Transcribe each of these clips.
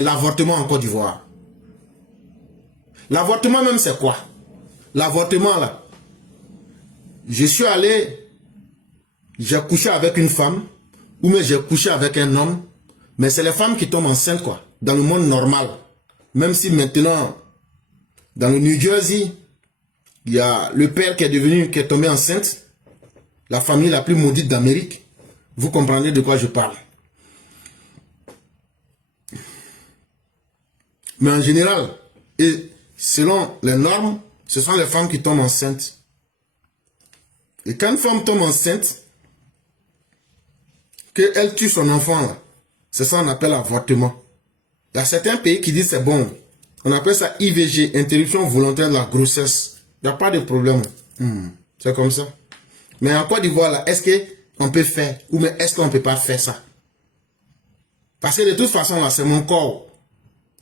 l'avortement en Côte d'Ivoire. L'avortement même, c'est quoi? L'avortement, là, je suis allé, j'ai couché avec une femme, ou même j'ai couché avec un homme, mais c'est les femmes qui tombent enceintes, quoi, dans le monde normal. Même si maintenant, dans le New Jersey, il y a le père qui est tombé enceinte, la famille la plus maudite d'Amérique. Vous comprenez de quoi je parle. Mais en général, et selon les normes, ce sont les femmes qui tombent enceintes. Et quand une femme tombe enceinte, qu'elle tue son enfant, c'est ça qu'on appelle avortement. Il y a certains pays qui disent c'est bon. On appelle ça IVG, interruption volontaire de la grossesse. Il n'y a pas de problème. C'est comme ça. Mais en Côte d'Ivoire, là, est-ce qu'on peut faire ou mais est-ce qu'on ne peut pas faire ça? Parce que de toute façon, là, c'est mon corps.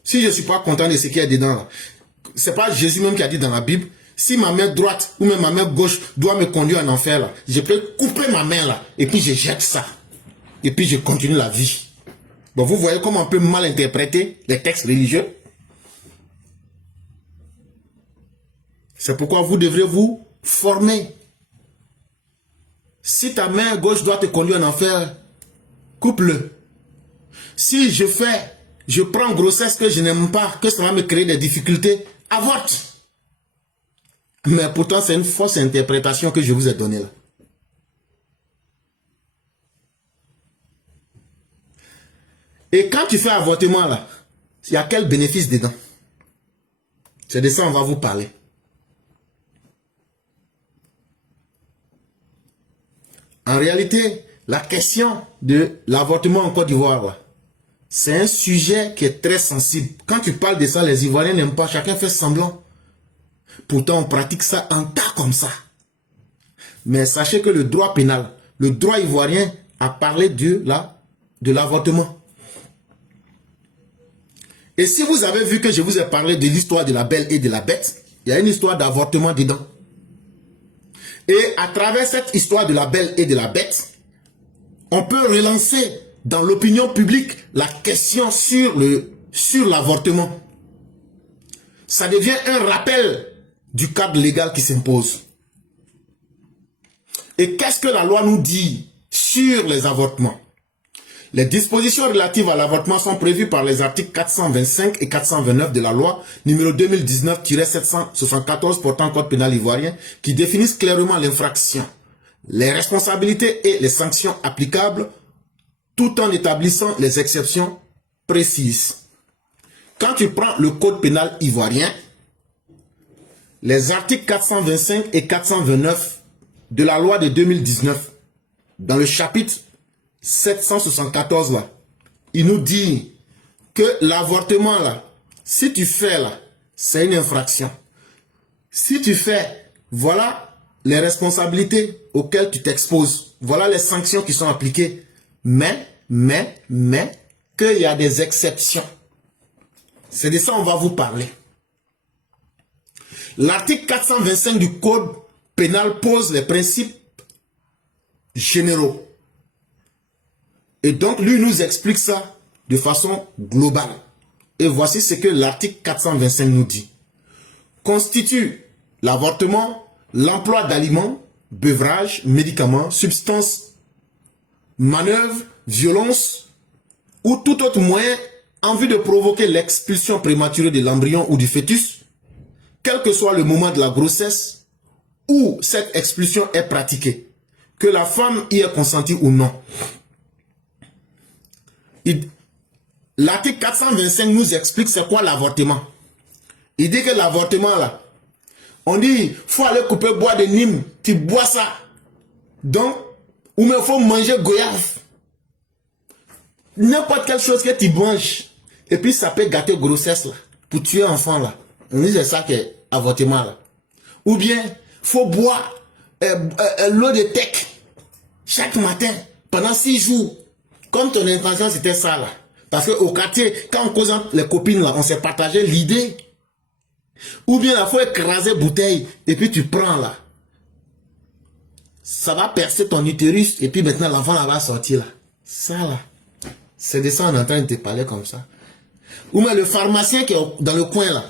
Si je ne suis pas content de ce qu'il y a dedans, ce n'est pas Jésus même qui a dit dans la Bible, si ma main droite ou même ma main gauche doit me conduire en enfer, là, je peux couper ma main là, et puis je jette ça. Et puis je continue la vie. Bon, vous voyez comment on peut mal interpréter les textes religieux. C'est pourquoi vous devrez vous former. Si ta main gauche doit te conduire en enfer, coupe-le. Si je prends grossesse que je n'aime pas, que ça va me créer des difficultés, avorte. Mais pourtant, c'est une fausse interprétation que je vous ai donnée là. Et quand tu fais avortement là, il y a quel bénéfice dedans? C'est de ça qu'on va vous parler. En réalité, la question de l'avortement en Côte d'Ivoire, c'est un sujet qui est très sensible. Quand tu parles de ça, les Ivoiriens n'aiment pas, chacun fait semblant. Pourtant, on pratique ça en tas comme ça. Mais sachez que le droit pénal, le droit ivoirien a parlé de l'avortement. Et si vous avez vu que je vous ai parlé de l'histoire de la Belle et de la Bête, il y a une histoire d'avortement dedans. Et à travers cette histoire de la Belle et de la Bête, on peut relancer dans l'opinion publique la question sur l'avortement. Ça devient un rappel du cadre légal qui s'impose. Et qu'est-ce que la loi nous dit sur les avortements? Les dispositions relatives à l'avortement sont prévues par les articles 425 et 429 de la loi numéro 2019-774 portant code pénal ivoirien qui définissent clairement l'infraction, les responsabilités et les sanctions applicables tout en établissant les exceptions précises. Quand tu prends le code pénal ivoirien, les articles 425 et 429 de la loi de 2019, dans le chapitre 774 là, il nous dit que l'avortement là, si tu fais là, c'est une infraction. Si tu fais, voilà les responsabilités auxquelles tu t'exposes. Voilà les sanctions qui sont appliquées. Mais, qu'il y a des exceptions. C'est de ça qu'on va vous parler. L'article 425 du Code pénal pose les principes généraux. Et donc, lui nous explique ça de façon globale. Et voici ce que l'article 425 nous dit. Constitue l'avortement l'emploi d'aliments, beuvrage, médicaments, substances, manœuvres, violence ou tout autre moyen en vue de provoquer l'expulsion prématurée de l'embryon ou du fœtus, quel que soit le moment de la grossesse où cette expulsion est pratiquée, que la femme y ait consenti ou non. L'article 425 nous explique c'est quoi l'avortement. Il dit que l'avortement là, on dit faut aller couper bois de Nîmes, tu bois ça. Donc, ou il faut manger goyave. N'importe quelle chose que tu manges. Et puis ça peut gâter grossesse là, pour tuer enfant là. On dit c'est ça qui est avortement là. Ou bien, faut boire l'eau de tech chaque matin pendant 6 jours. Comme ton intention c'était ça là. Parce qu'au quartier, quand on cause les copines là, on s'est partagé l'idée. Ou bien il faut écraser bouteille et puis tu prends là. Ça va percer ton utérus et puis maintenant l'enfant là va sortir là. Ça là. C'est de ça on est en train de te parler comme ça. Ou même le pharmacien qui est dans le coin là.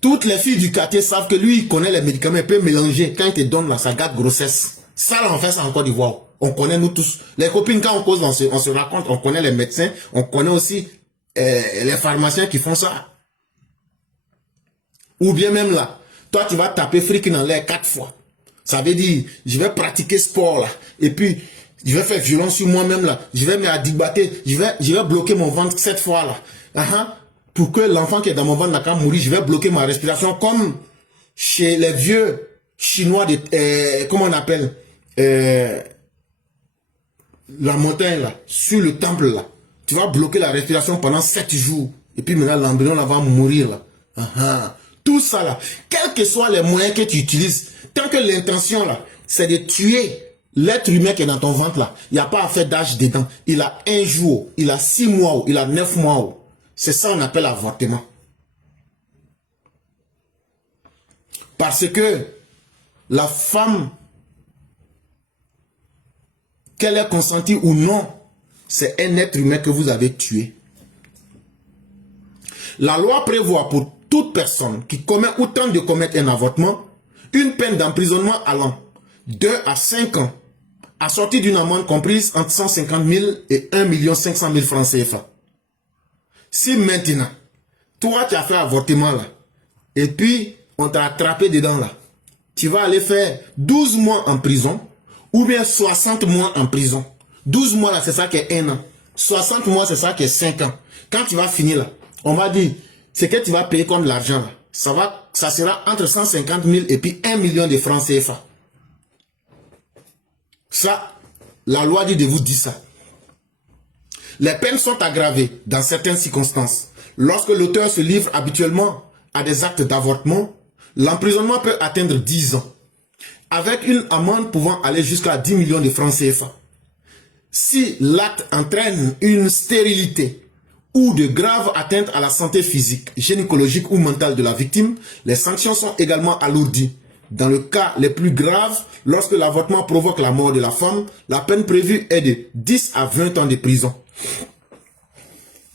Toutes les filles du quartier savent que lui, il connaît les médicaments, il peut mélanger. Quand il te donne là, ça garde grossesse. Ça, là, on fait ça en Côte d'Ivoire. On connaît nous tous. Les copines, quand on cause, on se raconte, on connaît les médecins, on connaît aussi les pharmaciens qui font ça. Ou bien même là, toi, tu vas taper fric dans l'air 4 fois. Ça veut dire, je vais pratiquer sport là. Et puis, je vais faire violence sur moi-même là. Je vais me adibater. Je vais bloquer mon ventre 7 fois là. Pour que l'enfant qui est dans mon ventre n'a qu'à mourir, je vais bloquer ma respiration comme chez les vieux chinois de, comment on appelle, la montagne là, sur le temple là. Tu vas bloquer la respiration pendant 7 jours. Et puis maintenant, l'embryon là va mourir là. Tout ça là, quels que soient les moyens que tu utilises, tant que l'intention là, c'est de tuer l'être humain qui est dans ton ventre là, il n'y a pas à faire d'âge dedans. Il a 1 jour, il a 6 mois, il a 9 mois. C'est ça qu'on appelle avortement. Parce que la femme, qu'elle ait consenti ou non, c'est un être humain que vous avez tué. La loi prévoit pour toute personne qui commet ou tente de commettre un avortement, une peine d'emprisonnement allant 2 à 5 ans, assortie d'une amende comprise entre 150 000 et 1 500 000 francs CFA. Si maintenant, toi tu as fait avortement là, et puis on t'a attrapé dedans là, tu vas aller faire 12 mois en prison, ou bien 60 mois en prison. 12 mois là, c'est ça qui est 1 an. 60 mois, c'est ça qui est 5 ans. Quand tu vas finir là, on va dire, ce que tu vas payer comme l'argent là, ça sera entre 150 000 et puis 1 million de francs CFA. Ça, la loi dit de vous dire ça. Les peines sont aggravées dans certaines circonstances. Lorsque l'auteur se livre habituellement à des actes d'avortement, l'emprisonnement peut atteindre 10 ans, avec une amende pouvant aller jusqu'à 10 millions de francs CFA. Si l'acte entraîne une stérilité ou de graves atteintes à la santé physique, gynécologique ou mentale de la victime, les sanctions sont également alourdies. Dans le cas les plus graves, lorsque l'avortement provoque la mort de la femme, la peine prévue est de 10 à 20 ans de prison.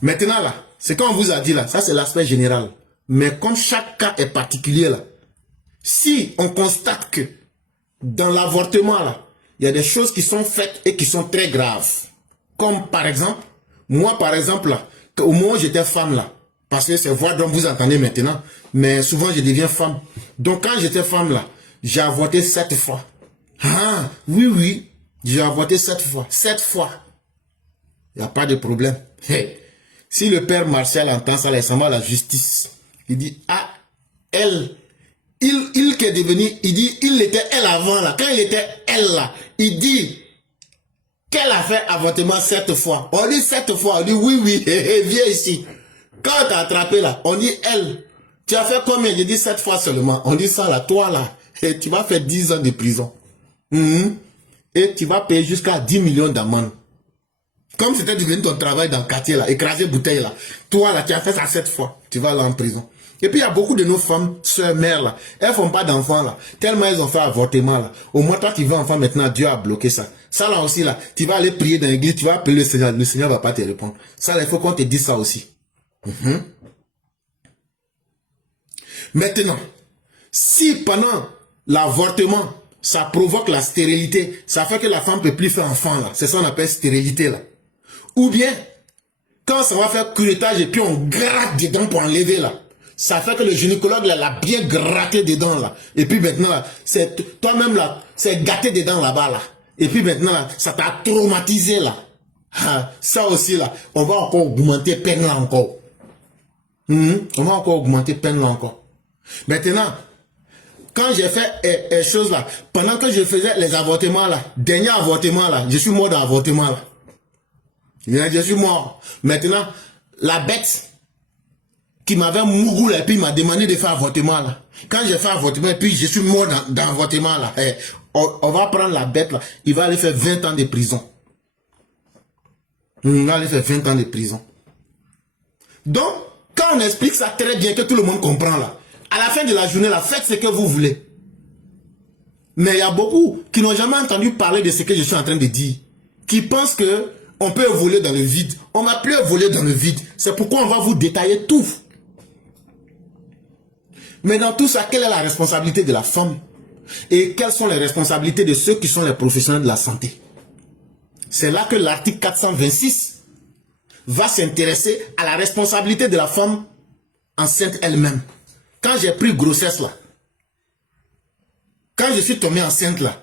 Maintenant là, ce qu'on vous a dit là, ça c'est l'aspect général. Mais comme chaque cas est particulier là, si on constate que dans l'avortement là, il y a des choses qui sont faites et qui sont très graves. Comme par exemple, moi par exemple là, au moment où j'étais femme là, parce que c'est voix dont vous entendez maintenant, mais souvent je deviens femme. Donc quand j'étais femme là, j'ai avorté 7 fois. Ah, oui, j'ai avorté 7 fois. 7 fois. Il n'y a pas de problème. Hey. Si le père Martial entend ça, il s'en va à la justice. Il dit, ah, elle, il qui est devenu, il dit, il était elle avant là. Quand il était elle là, il dit qu'elle a fait avortement 7 fois. On dit 7 fois, on dit oui, viens ici. Quand on t'a attrapé là, on dit elle. Tu as fait combien? Je dis 7 fois seulement. On dit ça là, toi là, et tu vas faire 10 ans de prison. Et tu vas payer jusqu'à 10 millions d'amende. Comme c'était devenu ton travail dans le quartier là, écraser bouteille là. Toi là, tu as fait ça 7 fois. Tu vas aller en prison. Et puis il y a beaucoup de nos femmes, sœurs, mères là, elles font pas d'enfants là. Tellement elles ont fait avortement là. Au moins toi qui veux enfant maintenant, Dieu a bloqué ça. Ça là aussi là, tu vas aller prier dans l'église, tu vas appeler le Seigneur va pas te répondre. Ça là, il faut qu'on te dise ça aussi. Maintenant, si pendant l'avortement, ça provoque la stérilité, ça fait que la femme ne peut plus faire enfant là. C'est ça qu'on appelle stérilité là. Ou bien, quand ça va faire curettage et puis on gratte dedans pour enlever là, ça fait que le gynécologue là l'a bien gratté dedans là. Et puis maintenant là, c'est toi-même là, c'est gâté dedans là-bas là. Et puis maintenant là, ça t'a traumatisé là. Ah, ça aussi là, on va encore augmenter peine là encore. On va encore augmenter peine là encore. Maintenant, quand j'ai fait choses là, pendant que je faisais les avortements là, dernier avortement là, je suis mort dans l'avortement là. Je suis mort. Maintenant, la bête qui m'avait mouru là, et puis il m'a demandé de faire avortement là. Quand j'ai fait avortement, et puis je suis mort dans l'avortement là, on va prendre la bête là, il va aller faire 20 ans de prison. Il va aller faire 20 ans de prison. Donc, quand on explique ça très bien, que tout le monde comprend là, à la fin de la journée là, faites ce que vous voulez. Mais il y a beaucoup qui n'ont jamais entendu parler de ce que je suis en train de dire. Qui pensent que On peut voler dans le vide. On ne va plus voler dans le vide. C'est pourquoi on va vous détailler tout. Mais dans tout ça, quelle est la responsabilité de la femme? Et quelles sont les responsabilités de ceux qui sont les professionnels de la santé? C'est là que l'article 426 va s'intéresser à la responsabilité de la femme enceinte elle-même. Quand j'ai pris grossesse là, quand je suis tombé enceinte là,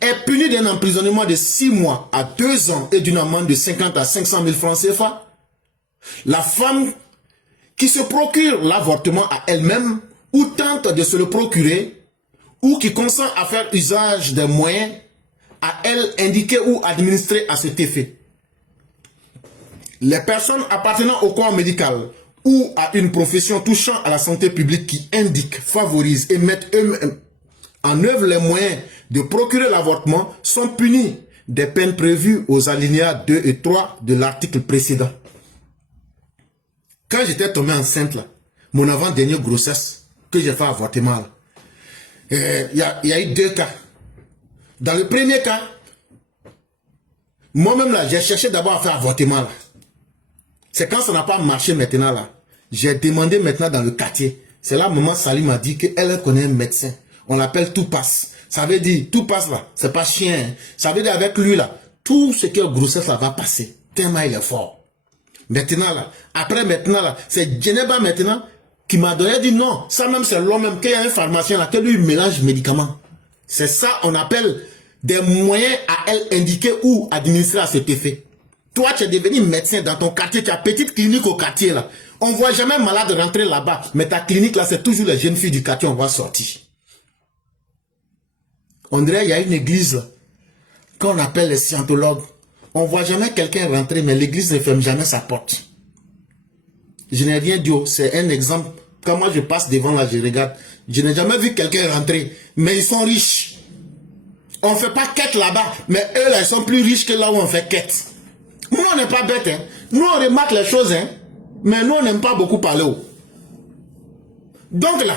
est punie d'un emprisonnement de 6 mois à 2 ans et d'une amende de 50 à 500 000 francs CFA. La femme qui se procure l'avortement à elle-même ou tente de se le procurer ou qui consent à faire usage des moyens à elle indiqués ou administrés à cet effet. Les personnes appartenant au corps médical ou à une profession touchant à la santé publique qui indiquent, favorisent et mettent eux-mêmes en œuvre les moyens de procurer l'avortement sont punis des peines prévues aux alinéas 2 et 3 de l'article précédent. Quand j'étais tombé enceinte, là, mon avant-dernière grossesse, que j'ai fait avortement, il y a eu 2 cas. Dans le premier cas, moi-même, là, j'ai cherché d'abord à faire avortement. Là. C'est quand ça n'a pas marché maintenant, là. J'ai demandé maintenant dans le quartier. C'est là, maman Sali m'a dit qu'elle connaît un médecin. On l'appelle Tout Passe. Ça veut dire, Tout Passe là, c'est pas chien. Hein. Ça veut dire avec lui là, tout ce qui est grossesse là va passer. Tellement il est fort. Maintenant là, après maintenant là, c'est Geneva maintenant qui m'a donné, dit non, ça même c'est l'homme même, qu'il y a un pharmacien là, qui lui mélange médicaments. C'est ça, on appelle des moyens à elle indiquer ou administrer à cet effet. Toi, tu es devenu médecin dans ton quartier, tu as petite clinique au quartier là. On ne voit jamais un malade rentrer là-bas, mais ta clinique là, c'est toujours les jeunes filles du quartier, on va sortir. On dirait il y a une église là, qu'on appelle les scientologues. On ne voit jamais quelqu'un rentrer, mais l'église ne ferme jamais sa porte. Je n'ai rien dit, c'est un exemple. Quand moi je passe devant là, je regarde. Je n'ai jamais vu quelqu'un rentrer, mais ils sont riches. On ne fait pas quête là-bas, mais eux là, ils sont plus riches que là où on fait quête. Nous, on n'est pas bêtes, hein. Nous, on remarque les choses, hein. Mais nous, on n'aime pas beaucoup parler. Donc là,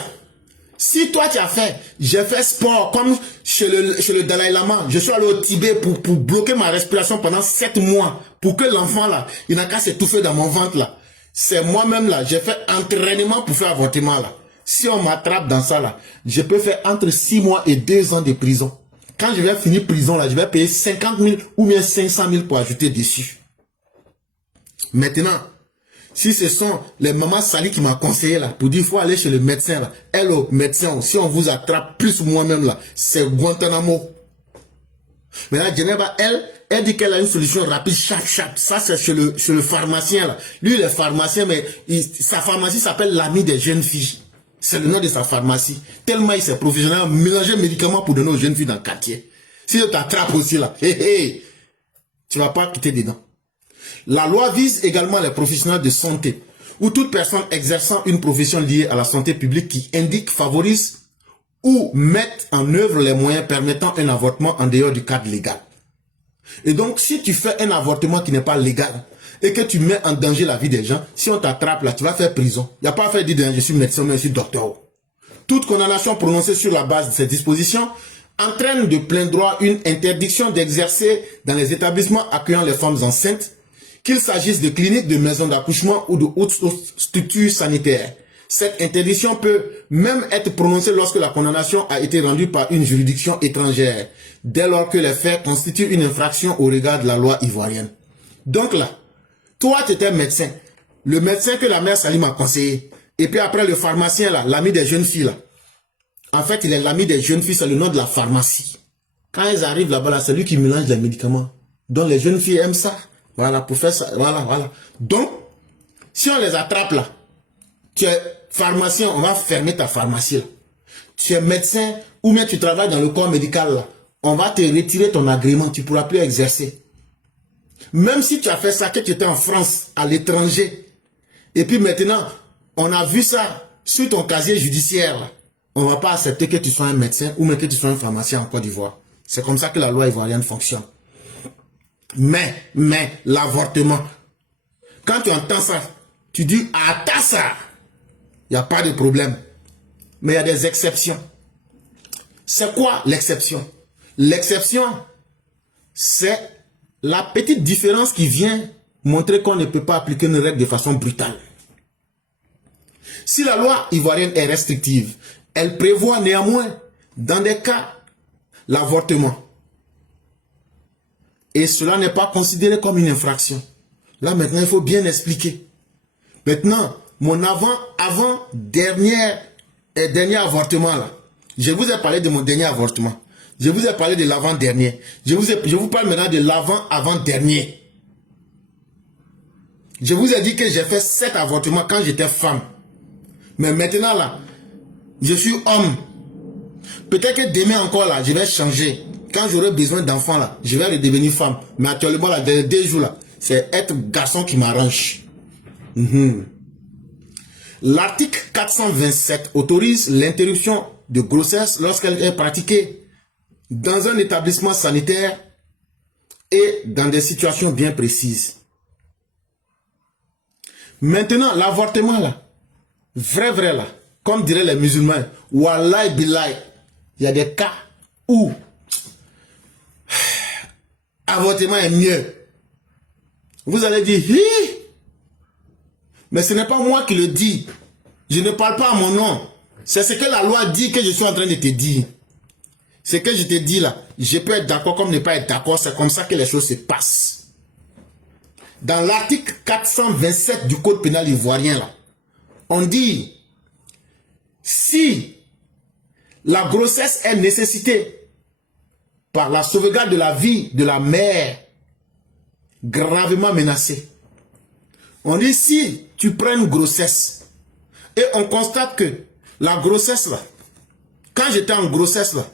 si toi tu as fait, j'ai fait sport comme chez le Dalai Lama, je suis allé au Tibet pour bloquer ma respiration pendant 7 mois, pour que l'enfant là, il n'a qu'à s'étouffer dans mon ventre là. C'est moi-même là, j'ai fait entraînement pour faire avortement là. Si on m'attrape dans ça là, je peux faire entre 6 mois et 2 ans de prison. Quand je vais finir prison là, je vais payer 50 000 ou bien 500 000 pour ajouter dessus. Maintenant, si ce sont les mamans Sali qui m'ont conseillé là, pour dire il faut aller chez le médecin là, elle au médecin, si on vous attrape, plus moi-même là, c'est Guantanamo. Mais là, Geneva, elle dit qu'elle a une solution rapide, chap. Ça, c'est chez le pharmacien là. Lui, il est pharmacien, mais sa pharmacie s'appelle l'ami des jeunes filles. C'est le nom de sa pharmacie. Tellement il s'est professionnel, mélanger médicaments pour donner aux jeunes filles dans le quartier. Si on t'attrape aussi là, tu vas pas quitter dedans. La loi vise également les professionnels de santé ou toute personne exerçant une profession liée à la santé publique qui indique, favorise ou met en œuvre les moyens permettant un avortement en dehors du cadre légal. Et donc, si tu fais un avortement qui n'est pas légal et que tu mets en danger la vie des gens, si on t'attrape là, tu vas faire prison. Il n'y a pas à faire dire je suis médecin, mais je suis docteur. Toute condamnation prononcée sur la base de ces dispositions entraîne de plein droit une interdiction d'exercer dans les établissements accueillant les femmes enceintes, qu'il s'agisse de cliniques, de maisons d'accouchement ou de hautes structures sanitaires. Cette interdiction peut même être prononcée lorsque la condamnation a été rendue par une juridiction étrangère, dès lors que les faits constituent une infraction au regard de la loi ivoirienne. Donc là, toi tu étais médecin, le médecin que la mère Salim a conseillé, et puis après le pharmacien là, l'ami des jeunes filles là. En fait, il est l'ami des jeunes filles, c'est le nom de la pharmacie. Quand elles arrivent là-bas, là, c'est lui qui mélange les médicaments. Donc les jeunes filles aiment ça. Voilà, pour faire ça, voilà. Donc, si on les attrape là, tu es pharmacien, on va fermer ta pharmacie là. Tu es médecin ou bien tu travailles dans le corps médical là, on va te retirer ton agrément, tu ne pourras plus exercer. Même si tu as fait ça, que tu étais en France, à l'étranger, et puis maintenant, on a vu ça sur ton casier judiciaire là, on ne va pas accepter que tu sois un médecin ou même que tu sois un pharmacien en Côte d'Ivoire. C'est comme ça que la loi ivoirienne fonctionne. Mais, l'avortement, quand tu entends ça, tu dis, attends ça, il n'y a pas de problème. Mais il y a des exceptions. C'est quoi l'exception? L'exception, c'est la petite différence qui vient montrer qu'on ne peut pas appliquer une règle de façon brutale. Si la loi ivoirienne est restrictive, elle prévoit néanmoins, dans des cas, l'avortement. Et cela n'est pas considéré comme une infraction. Là, maintenant, il faut bien expliquer. Maintenant, mon dernier avortement, là. Je vous ai parlé de mon dernier avortement. Je vous ai parlé de l'avant-dernier. Je vous parle maintenant de l'avant-avant-dernier. Je vous ai dit que j'ai fait 7 avortements quand j'étais femme. Mais maintenant, là, je suis homme. Peut-être que demain encore, là, je vais changer. Quand j'aurai besoin d'enfants, là, je vais redevenir femme. Mais actuellement, là, dans les 2 jours, là, c'est être garçon qui m'arrange. L'article 427 autorise l'interruption de grossesse lorsqu'elle est pratiquée dans un établissement sanitaire et dans des situations bien précises. Maintenant, l'avortement, là, vrai, là, comme diraient les musulmans, wallahi billahi, il y a des cas où avortement est mieux. Vous allez dire, hi! Mais ce n'est pas moi qui le dis. Je ne parle pas à mon nom. C'est ce que la loi dit que je suis en train de te dire. Ce que je te dis là, je peux être d'accord comme ne pas être d'accord. C'est comme ça que les choses se passent. Dans l'article 427 du Code pénal ivoirien, là, on dit, si la grossesse est nécessitée par la sauvegarde de la vie de la mère gravement menacée, on dit si tu prends une grossesse et on constate que la grossesse là, quand j'étais en grossesse là,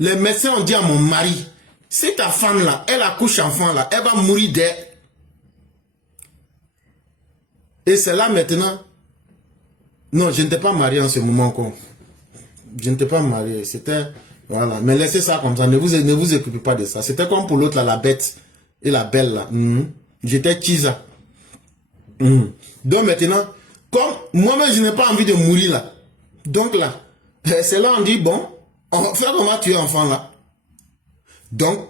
les médecins ont dit à mon mari, si ta femme là, elle accouche enfant là, elle va mourir d'elle. Et c'est là maintenant, non, je n'étais pas marié en ce moment encore. Je n'étais pas marié, c'était, voilà, mais laissez ça comme ça, ne vous occupez pas de ça. C'était comme pour l'autre là, la bête et la belle là. J'étais Chiza. Donc maintenant, comme moi-même je n'ai pas envie de mourir là, donc là, c'est là on dit bon, on va faire comment tuer enfant là. Donc,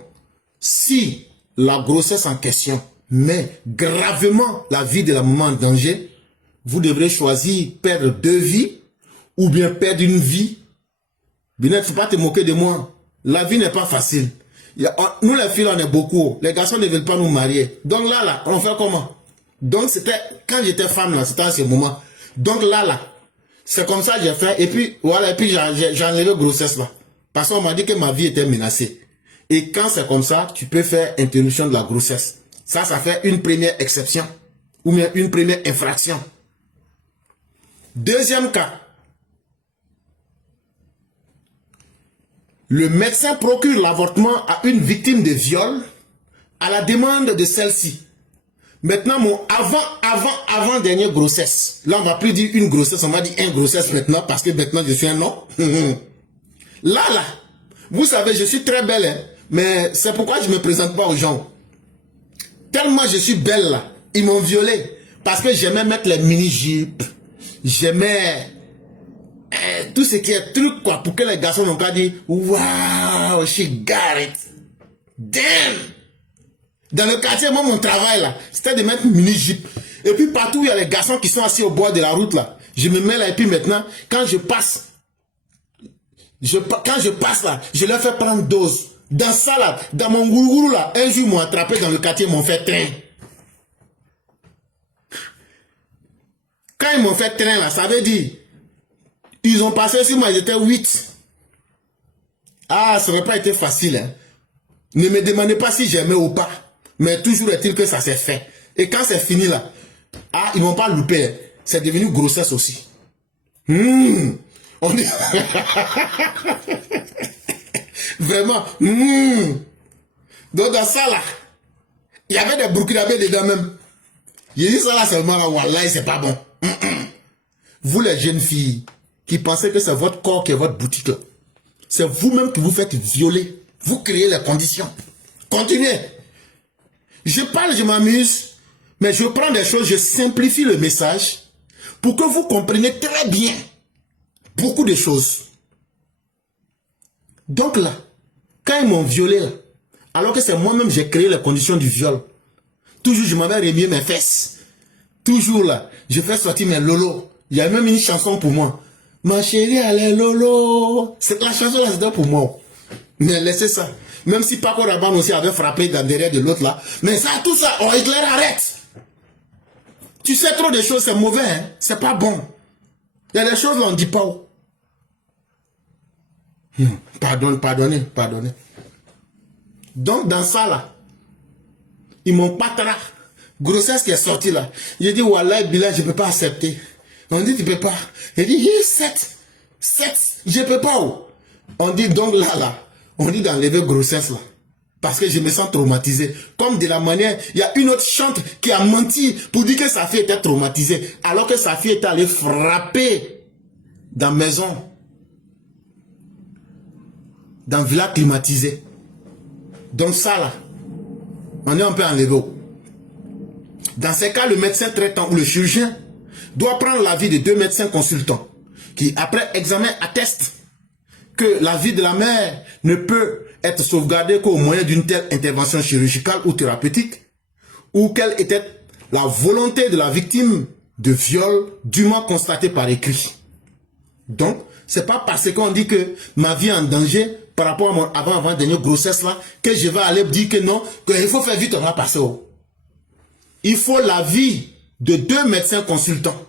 si la grossesse en question met gravement la vie de la maman en danger, vous devrez choisir perdre 2 vies ou bien perdre une vie. Il ne faut pas te moquer de moi. La vie n'est pas facile. Nous les filles on est beaucoup, les garçons ne veulent pas nous marier. Donc là, on fait comment? Donc c'était, quand j'étais femme là, c'était à ce moment. Donc là, c'est comme ça que j'ai fait. Et puis, voilà, et puis j'ai enlevé grossesse là. Parce qu'on m'a dit que ma vie était menacée. Et quand c'est comme ça, tu peux faire interruption de la grossesse. Ça fait une première exception. Ou bien une première infraction. Deuxième cas. Le médecin procure l'avortement à une victime de viol à la demande de celle-ci. Maintenant, mon avant dernière grossesse. Là, on va plus dire une grossesse, on va dire une grossesse maintenant parce que maintenant je suis un homme. Là, vous savez, je suis très belle, hein, mais c'est pourquoi je ne me présente pas aux gens. Tellement je suis belle là, ils m'ont violée parce que j'aimais mettre les mini-jupes, j'aimais tout ce qui est truc quoi, pour que les garçons n'ont pas dit wow, she got it. Damn! Dans le quartier, moi, mon travail, là, c'était de mettre une mini-jupe. Et puis, partout où il y a les garçons qui sont assis au bord de la route, là, je me mets là, et puis maintenant, quand je passe, là, je leur fais prendre dose. Dans ça, là, dans mon gourougou, là, un jour, ils m'ont attrapé dans le quartier, ils m'ont fait train. Quand ils m'ont fait train, là, ça veut dire, ils ont passé sur moi, j'étais 8. Ah, ça n'aurait pas été facile, hein. Ne me demandez pas si j'aimais ou pas. Mais toujours est-il que ça s'est fait. Et quand c'est fini là, ah, ils ne vont pas louper. C'est devenu grossesse aussi. On dit... Vraiment. Donc dans ça là, il y avait des burkinabés dedans même. J'ai dit ça là seulement là, wallah, c'est pas bon. Vous les jeunes filles qui pensez que c'est votre corps qui est votre boutique là, c'est vous-même qui vous faites violer. Vous créez les conditions. Continuez. Je parle, je m'amuse, mais je prends des choses, je simplifie le message pour que vous compreniez très bien beaucoup de choses. Donc là, quand ils m'ont violé, là, Alors que c'est moi-même, j'ai créé les conditions du viol. Toujours, je m'avais remis mes fesses. Toujours là, je fais sortir mes lolos. Il y a même une chanson pour moi. Ma chérie, elle est lolo. La chanson là, c'était pour moi. Mais laissez ça. Même si Paco Rabanne aussi avait frappé dans derrière de l'autre là. Mais ça, tout ça, oh Hitler, arrête. Tu sais trop de choses, c'est mauvais, hein? C'est pas bon. Il y a des choses on ne dit pas. Pardonnez. Donc, dans ça, là, ils m'ont patra. Grossesse qui est sortie, là. J'ai dit, Wallah, Bilal, je ne peux pas accepter. On dit, tu ne peux pas. J'ai dit, 7, je ne peux pas. On dit, donc là, on dit d'enlever grossesse, là. Parce que je me sens traumatisé. Comme de la manière, il y a une autre chante qui a menti pour dire que sa fille était traumatisée. Alors que sa fille était allée frapper dans la maison. Dans le village climatisé. Donc ça là, on est un peu enlevé. Dans ces cas, le médecin traitant ou le chirurgien doit prendre l'avis de 2 médecins consultants qui, après examen, attestent que la vie de la mère ne peut être sauvegardée qu'au moyen d'une telle intervention chirurgicale ou thérapeutique, ou quelle était la volonté de la victime de viol dûment constatée par écrit. Donc, c'est pas parce qu'on dit que ma vie est en danger par rapport à mon avant-dernière grossesse là, que je vais aller dire que non, qu'il faut faire vite, on va passer. Il faut l'avis de 2 médecins consultants.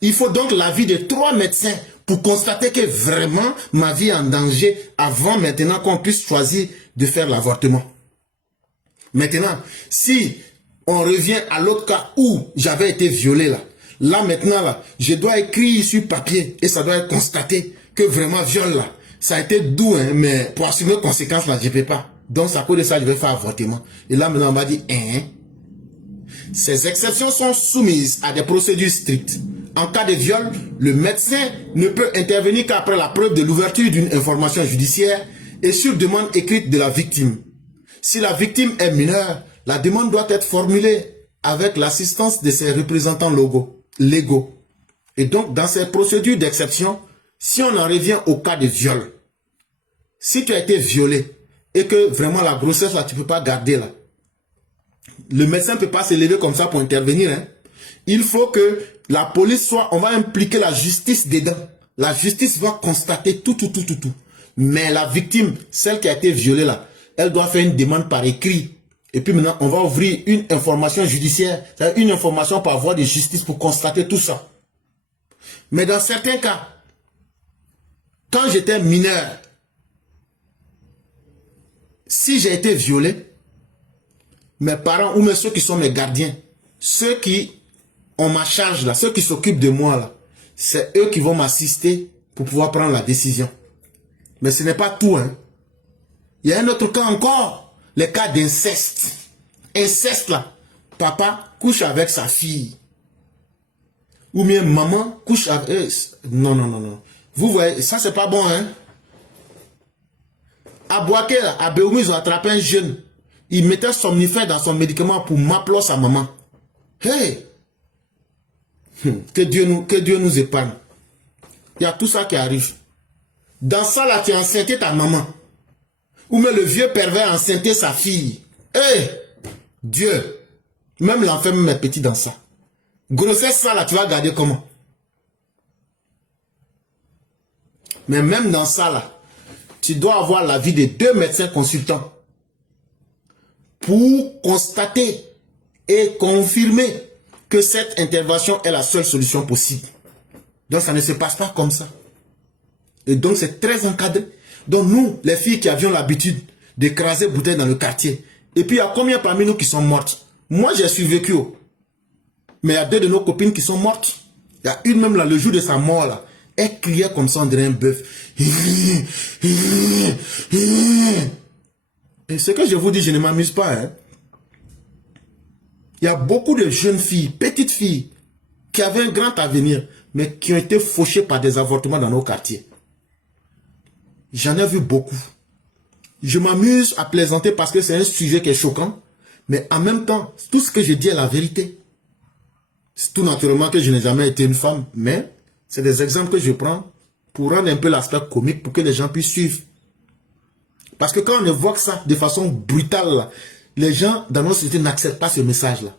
Il faut donc l'avis de 3 médecins pour constater que vraiment ma vie est en danger avant maintenant qu'on puisse choisir de faire l'avortement. Maintenant, si on revient à l'autre cas où j'avais été violé là maintenant là, je dois écrire sur papier et ça doit être constaté que vraiment viol là, ça a été doux, hein, mais pour assumer les conséquences là, je ne peux pas. Donc à cause de ça, je vais faire avortement. Et là maintenant on va dire, ces exceptions sont soumises à des procédures strictes. En cas de viol, le médecin ne peut intervenir qu'après la preuve de l'ouverture d'une information judiciaire et sur demande écrite de la victime. Si la victime est mineure, la demande doit être formulée avec l'assistance de ses représentants légaux. Et donc, dans ces procédures d'exception, si on en revient au cas de viol, si tu as été violé et que vraiment la grossesse là, tu ne peux pas garder là, le médecin ne peut pas se lever comme ça pour intervenir. Hein. Il faut que la police soit, on va impliquer la justice dedans. La justice va constater tout. Mais la victime, celle qui a été violée là, elle doit faire une demande par écrit. Et puis maintenant, on va ouvrir une information judiciaire, c'est-à-dire une information par voie de justice pour constater tout ça. Mais dans certains cas, quand j'étais mineur, si j'ai été violé, mes parents ou même ceux qui sont mes gardiens, ceux qui ont ma charge là, ceux qui s'occupent de moi là, c'est eux qui vont m'assister pour pouvoir prendre la décision. Mais ce n'est pas tout, hein. Il y a un autre cas encore, les cas d'inceste. Inceste là, papa couche avec sa fille. Ou bien maman couche avec... Non. Vous voyez, ça c'est pas bon, hein. À Boaké, à Béoumi, ils ont attrapé un jeune. Il mettait somnifère dans son médicament pour m'appeler sa maman. Hey! Que Dieu nous épargne. Il y a tout ça qui arrive. Dans ça là, tu as enceinté ta maman. Ou même le vieux pervers a enceinté sa fille. Hey! Dieu! Même l'enfant même est petit dans ça. Grossesse ça là, tu vas garder comment? Mais même dans ça là, tu dois avoir l'avis de 2 médecins consultants pour constater et confirmer que cette intervention est la seule solution possible. Donc ça ne se passe pas comme ça. Et donc c'est très encadré. Donc nous, les filles qui avions l'habitude d'écraser bouteilles dans le quartier, et puis il y a combien parmi nous qui sont mortes? Moi j'ai survécu. Mais il y a 2 de nos copines qui sont mortes. Il y a une même là, le jour de sa mort là, elle criait comme ça, on dirait un bœuf. Et ce que je vous dis, je ne m'amuse pas. Hein. Il y a beaucoup de jeunes filles, petites filles, qui avaient un grand avenir, mais qui ont été fauchées par des avortements dans nos quartiers. J'en ai vu beaucoup. Je m'amuse à plaisanter parce que c'est un sujet qui est choquant, mais en même temps, tout ce que je dis est la vérité. C'est tout naturellement que je n'ai jamais été une femme, mais c'est des exemples que je prends pour rendre un peu l'aspect comique pour que les gens puissent suivre. Parce que quand on évoque ça de façon brutale, là, les gens dans notre société n'acceptent pas ce message-là.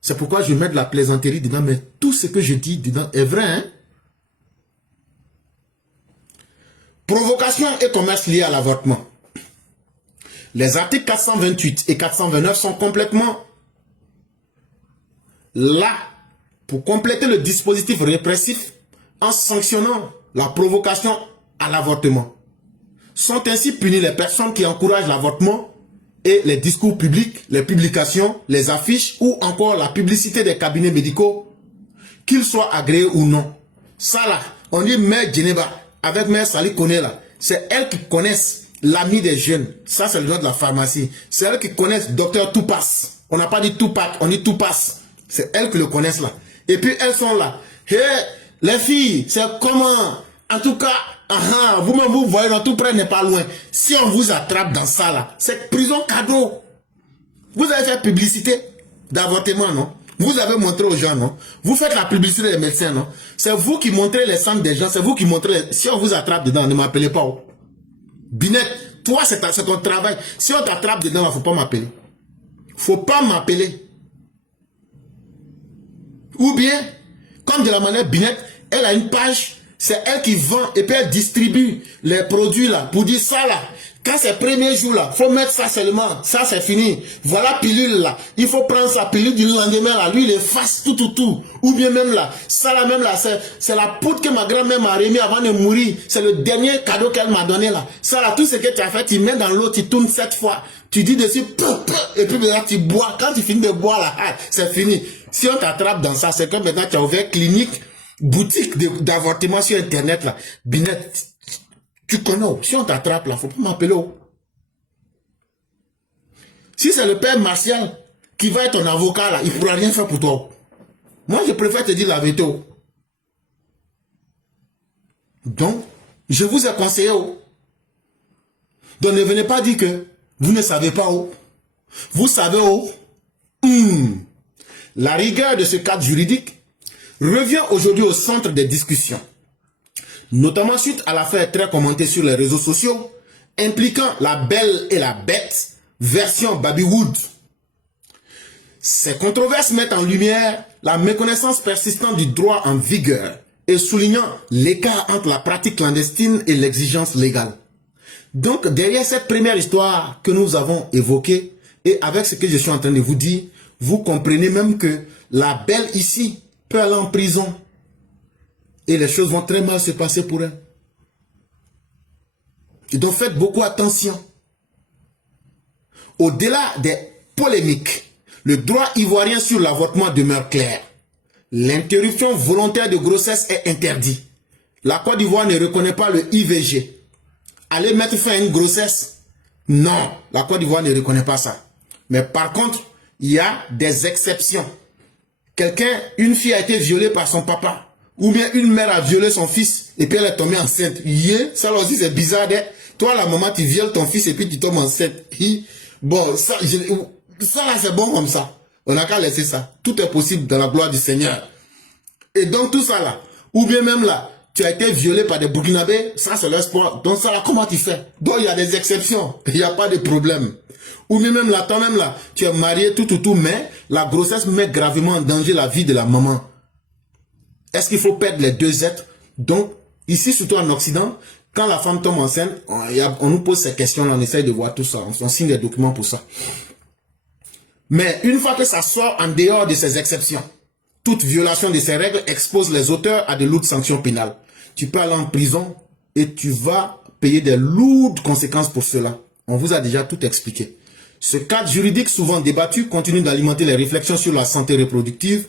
C'est pourquoi je mets de la plaisanterie dedans, mais tout ce que je dis dedans est vrai. Hein? Provocation et commerce liés à l'avortement. Les articles 428 et 429 sont complètement là pour compléter le dispositif répressif en sanctionnant la provocation à l'avortement. Sont ainsi punis les personnes qui encouragent l'avortement et les discours publics, les publications, les affiches ou encore la publicité des cabinets médicaux, qu'ils soient agréés ou non. Ça là, on dit Mère Geneva avec Mère Sali Kone là, c'est elles qui connaissent l'ami des jeunes. Ça c'est le nom de la pharmacie. C'est elles qui connaissent Docteur Toupass. On n'a pas dit Tupac, on dit Toupass. C'est elles qui le connaissent là. Et puis elles sont là. Hey, les filles, c'est comment? En tout cas, vous-même vous voyez, dans tout près n'est pas loin. Si on vous attrape dans ça là, c'est prison cadeau. Vous avez fait publicité d'avortement, non? Vous avez montré aux gens, non? Vous faites la publicité des médecins, non? C'est vous qui montrez les centres des gens, c'est vous qui montrez... Si on vous attrape dedans, ne m'appelez pas. Oh. Binette, toi c'est ton travail. Si on t'attrape dedans, il ne faut pas m'appeler. Faut pas m'appeler. Ou bien, comme de la manière Binette, elle a une page, c'est elle qui vend et puis elle distribue les produits là, pour dire ça là. Quand c'est le premier jour là, faut mettre ça seulement, ça c'est fini. Voilà pilule là, il faut prendre sa pilule du lendemain là, lui il efface tout. Ou bien même là, ça là même là, c'est la poudre que ma grand-mère m'a remis avant de mourir. C'est le dernier cadeau qu'elle m'a donné là. Ça là, tout ce que tu as fait, tu mets dans l'eau, tu tournes 7 fois. Tu dis dessus, et puis maintenant tu bois. Quand tu finis de boire là, c'est fini. Si on t'attrape dans ça, c'est comme maintenant tu as ouvert clinique, boutique d'avortement sur internet là. Binette, tu connais, si on t'attrape là, faut pas m'appeler. Si c'est le père Martial qui va être ton avocat là, il ne pourra rien faire pour toi. Moi, je préfère te dire la vérité. Donc, je vous ai conseillé. Donc, ne venez pas dire que vous ne savez pas. Vous savez. La rigueur de ce cadre juridique revient aujourd'hui au centre des discussions, notamment suite à l'affaire très commentée sur les réseaux sociaux, impliquant la belle et la bête, version Baby Wood. Ces controverses mettent en lumière la méconnaissance persistante du droit en vigueur et soulignant l'écart entre la pratique clandestine et l'exigence légale. Donc, derrière cette première histoire que nous avons évoquée, et avec ce que je suis en train de vous dire, vous comprenez même que la belle ici peut aller en prison. Et les choses vont très mal se passer pour elle. Et donc faites beaucoup attention. Au-delà des polémiques, le droit ivoirien sur l'avortement demeure clair. L'interruption volontaire de grossesse est interdite. La Côte d'Ivoire ne reconnaît pas le IVG. Aller mettre fin à une grossesse, non, la Côte d'Ivoire ne reconnaît pas ça. Mais par contre, il y a des exceptions. Une fille a été violée par son papa. Ou bien une mère a violé son fils et puis elle est tombée enceinte. Ça aussi c'est bizarre. Toi la maman tu violes ton fils et puis tu tombes enceinte. Bon, ça là c'est bon comme ça. On n'a qu'à laisser ça. Tout est possible dans la gloire du Seigneur. Et donc tout ça là. Ou bien même là, tu as été violé par des Burkinabés. Ça c'est l'espoir. Donc ça là, comment tu fais? Donc il y a des exceptions. Il n'y a pas de problème. Ou bien même là, toi-même là, tu es marié tout, mais la grossesse met gravement en danger la vie de la maman. Est-ce qu'il faut perdre les deux êtres? Donc, ici, surtout en Occident, quand la femme tombe enceinte, on nous pose ces questions-là, on essaye de voir tout ça, on signe des documents pour ça. Mais une fois que ça sort en dehors de ces exceptions, toute violation de ces règles expose les auteurs à de lourdes sanctions pénales. Tu peux aller en prison et tu vas payer des lourdes conséquences pour cela. On vous a déjà tout expliqué. Ce cadre juridique souvent débattu continue d'alimenter les réflexions sur la santé reproductive,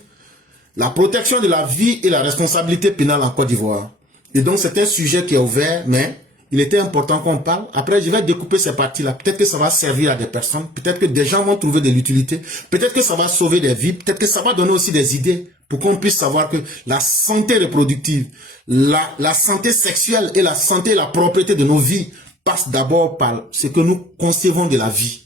la protection de la vie et la responsabilité pénale en Côte d'Ivoire. Et donc c'est un sujet qui est ouvert, mais il était important qu'on parle. Après, je vais découper ces parties-là. Peut-être que ça va servir à des personnes. Peut-être que des gens vont trouver de l'utilité. Peut-être que ça va sauver des vies. Peut-être que ça va donner aussi des idées pour qu'on puisse savoir que la santé reproductive, la santé sexuelle et la santé et la propriété de nos vies passent d'abord par ce que nous concevons de la vie.